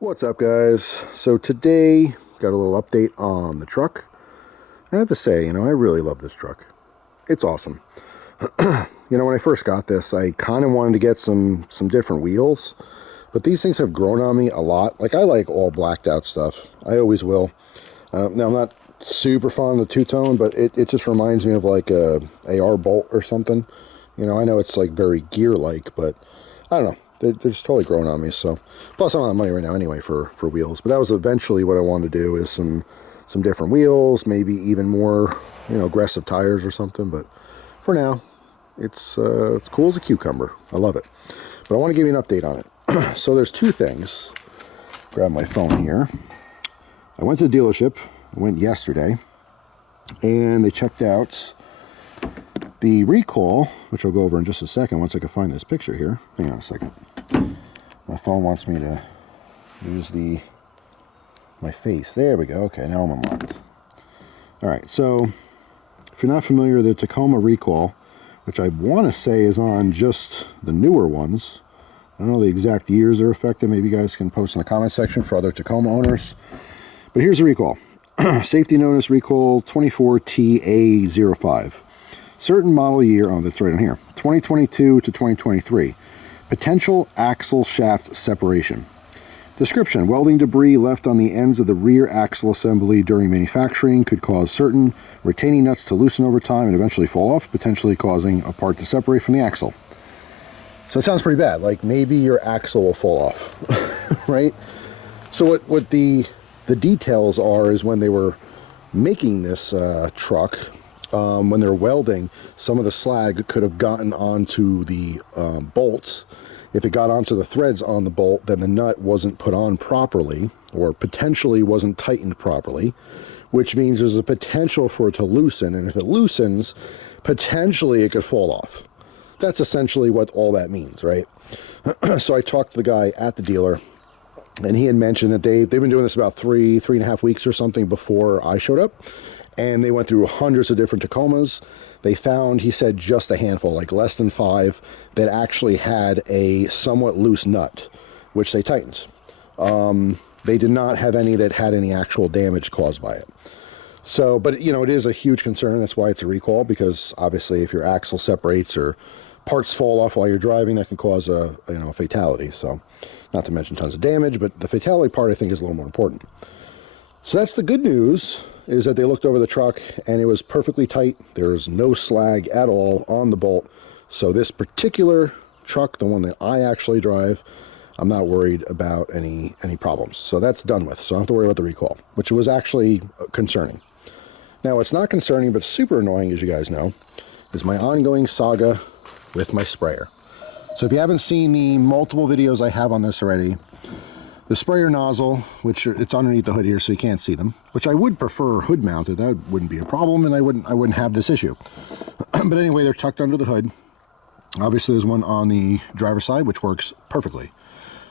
What's up, guys? So today got a little update on the truck. I have to say, I really love this truck. It's awesome. When I first got this, I kind of wanted to get some different wheels, but these things have grown on me a lot. Like, I like all blacked out stuff. I always will. Now, I'm not super fond of the two-tone, but it just reminds me of like a AR bolt or something. I know it's like very gear-like, but I don't know. They're just totally growing on me. So, plus I don't have money right now anyway for wheels. But that was eventually what I wanted to do, is some different wheels, maybe even more aggressive tires or something. But for now, it's cool as a cucumber. I love it. But I want to give you an update on it. So there's two things. Grab my phone here. I went to the dealership. I went yesterday, and they checked out the recall, which I'll go over in just a second once I can find this picture here. Hang on a second. My phone wants me to use my face. There we go. Okay, now I'm unlocked. Alright, so if you're not familiar with the Tacoma recall, which I want to say is on just the newer ones, I don't know the exact years they're affected. Maybe you guys can post in the comment section for other Tacoma owners. But here's the recall. Safety notice recall 24TA05. Certain model year, oh, that's right on here, 2022 to 2023. Potential axle shaft separation. Description: welding debris left on the ends of the rear axle assembly during manufacturing could cause certain retaining nuts to loosen over time and eventually fall off, potentially causing a part to separate from the axle. So it sounds pretty bad. Like, maybe your axle will fall off, right? So what the details are is when they were making this truck, when they're welding, some of the slag could have gotten onto the bolts. If it got onto the threads on the bolt, then the nut wasn't put on properly, or potentially wasn't tightened properly, which means there's a potential for it to loosen, and if it loosens, potentially it could fall off. That's essentially what all that means, right? So I talked to the guy at the dealer, and he had mentioned that they've been doing this about three and a half weeks or something before I showed up. And they went through hundreds of different Tacomas. They found, he said, just a handful, like less than 5, that actually had a somewhat loose nut, which they tightened. They did not have any that had any actual damage caused by it. So, but it is a huge concern. That's why it's a recall, because obviously if your axle separates or parts fall off while you're driving, that can cause a fatality. So, not to mention tons of damage, but the fatality part I think is a little more important. So that's the good news, is that they looked over the truck and it was perfectly tight. There was no slag at all on the bolt. So this particular truck, the one that I actually drive, I'm not worried about any problems. So that's done with. So I don't have to worry about the recall, which was actually concerning. Now, what's not concerning but super annoying, as you guys know, is my ongoing saga with my sprayer. So if you haven't seen the multiple videos I have on this already, the sprayer nozzle, which it's underneath the hood here so you can't see them, which I would prefer hood mounted. That wouldn't be a problem, and I wouldn't have this issue. But anyway, they're tucked under the hood. Obviously there's one on the driver's side, which works perfectly.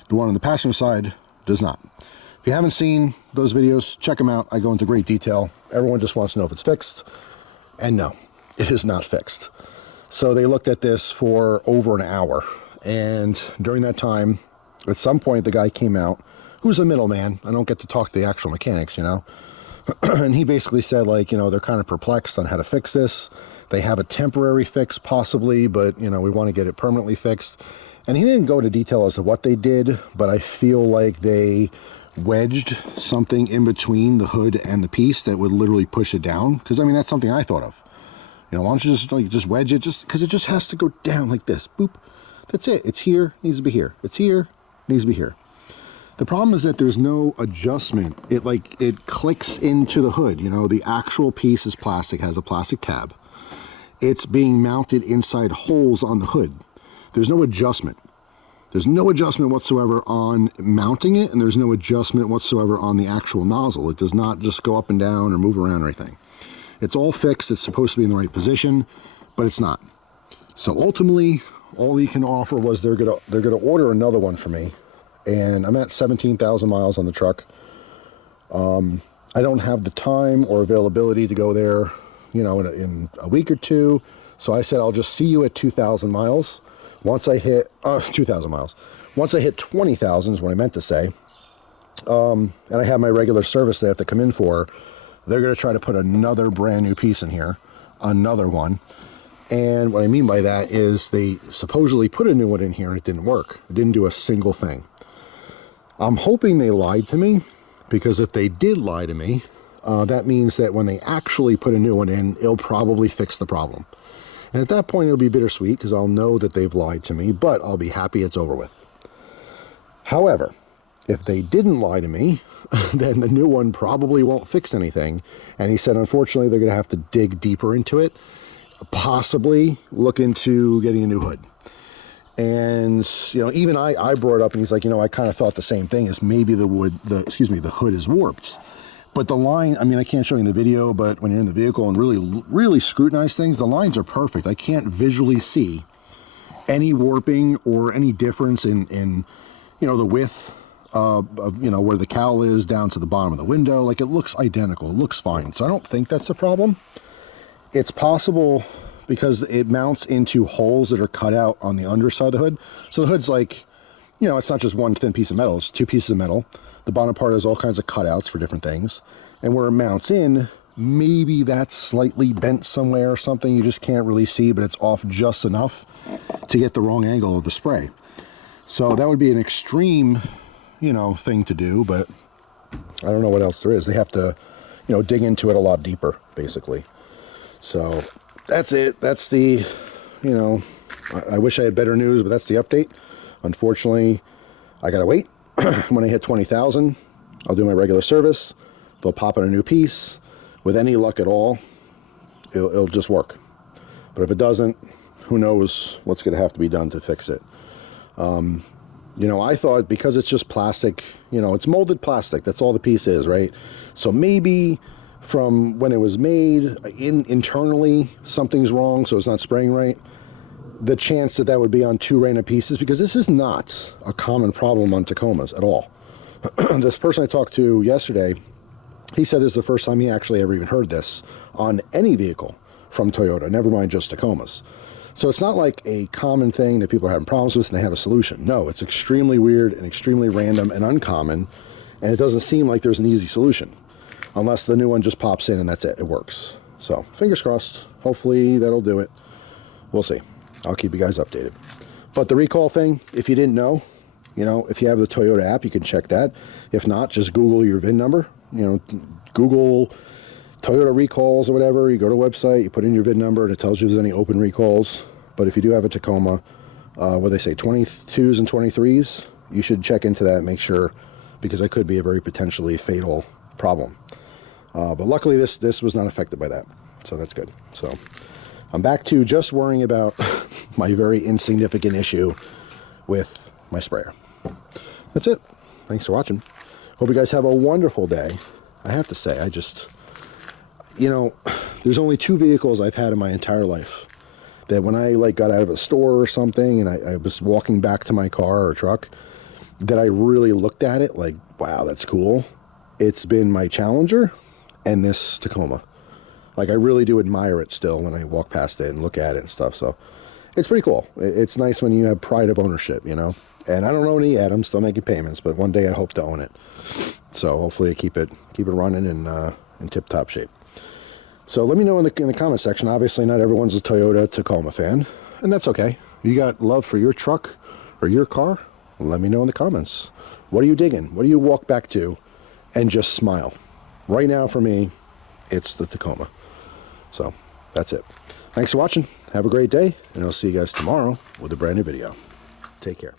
The one on the passenger side does not. If you haven't seen those videos, check them out. I go into great detail. Everyone just wants to know if it's fixed, and no, it is not fixed. So they looked at this for over an hour, and during that time, at some point the guy came out, who's a middleman. I don't get to talk to the actual mechanics, and he basically said, like, they're kind of perplexed on how to fix this. They have a temporary fix possibly, but we want to get it permanently fixed. And he didn't go into detail as to what they did, but I feel like they wedged something in between the hood and the piece that would literally push it down. Because I mean, that's something I thought of. Why don't you just wedge it, just because it just has to go down like this. Boop. That's it. It's here, needs to be here. It's here, needs to be here. The problem is that there's no adjustment. It clicks into the hood. The actual piece is plastic, has a plastic tab. It's being mounted inside holes on the hood. There's no adjustment. There's no adjustment whatsoever on mounting it, and there's no adjustment whatsoever on the actual nozzle. It does not just go up and down or move around or anything. It's all fixed. It's supposed to be in the right position, but it's not. So ultimately, all he can offer was they're gonna order another one for me. And I'm at 17,000 miles on the truck. I don't have the time or availability to go there, in a week or two. So I said, I'll just see you at 2,000 miles. Once I hit 2,000 miles. Once I hit 20,000 is what I meant to say. and I have my regular service they have to come in for, they're going to try to put another brand new piece in here, another one. And what I mean by that is they supposedly put a new one in here and it didn't work. It didn't do a single thing. I'm hoping they lied to me, because if they did lie to me, that means that when they actually put a new one in, it'll probably fix the problem. And at that point, it'll be bittersweet because I'll know that they've lied to me, but I'll be happy it's over with. However, if they didn't lie to me, then the new one probably won't fix anything. And he said, unfortunately, they're going to have to dig deeper into it, possibly look into getting a new hood. And, you know, even I brought it up, and he's like, you know, I kind of thought the same thing, is maybe the hood is warped. But the line, I mean, I can't show you in the video, but when you're in the vehicle and really scrutinize things, the lines are perfect. I can't visually see any warping or any difference in you know, the width of, you know, where the cowl is down to the bottom of the window. Like, it looks identical. It looks fine. So I don't think that's a problem. It's possible because it mounts into holes that are cut out on the underside of the hood. So the hood's like, you know, it's not just one thin piece of metal. It's two pieces of metal. The bottom part has all kinds of cutouts for different things. And where it mounts in, maybe that's slightly bent somewhere or something. You just can't really see, but it's off just enough to get the wrong angle of the spray. So that would be an extreme, you know, thing to do, but I don't know what else there is. They have to, you know, dig into it a lot deeper, basically. So that's it. That's the, you know, I wish I had better news, but that's the update. Unfortunately, I gotta wait. When I hit 20,000, I'll do my regular service. They'll pop in a new piece. With any luck at all, it'll just work. But if it doesn't, who knows what's going to have to be done to fix it. You know, I thought because it's just plastic, you know, it's molded plastic. That's all the piece is, right? So maybe from when it was made, internally, something's wrong, so it's not spraying right. The chance that that would be on two random pieces, because this is not a common problem on Tacomas at all. This person I talked to yesterday, he said this is the first time he actually ever even heard this on any vehicle from Toyota, never mind just Tacomas. So it's not like a common thing that people are having problems with and they have a solution. No, it's extremely weird and extremely random and uncommon, and it doesn't seem like there's an easy solution, unless the new one just pops in and that's it, it works. So fingers crossed, hopefully that'll do it. We'll see. I'll keep you guys updated. But the recall thing, if you didn't know, you know, if you have the Toyota app, you can check that. If not, just Google your VIN number. You know, Google Toyota recalls or whatever. You go to the website, you put in your VIN number, and it tells you if there's any open recalls. But if you do have a Tacoma, what they say, 22s and 23s, you should check into that and make sure, because that could be a very potentially fatal problem. But luckily, this was not affected by that, so that's good. So I'm back to just worrying about my very insignificant issue with my sprayer. That's it. Thanks for watching. Hope you guys have a wonderful day. I have to say, I just, you know, there's only two vehicles I've had in my entire life that when I like got out of a store or something and I was walking back to my car or truck, that I really looked at it like, wow, that's cool. It's been my Challenger and this Tacoma. Like, I really do admire it still when I walk past it and look at it and stuff. So it's pretty cool. It's nice when you have pride of ownership, you know. And I don't own it yet. I'm still making payments, but one day I hope to own it. So hopefully I keep it running in tip-top shape. So let me know in the comment section. Obviously, not everyone's a Toyota Tacoma fan, and that's okay. You got love for your truck or your car? Let me know in the comments. What are you digging? What do you walk back to and just smile? Right now, for me, it's the Tacoma. So that's it. Thanks for watching. Have a great day, and I'll see you guys tomorrow with a brand new video. Take care.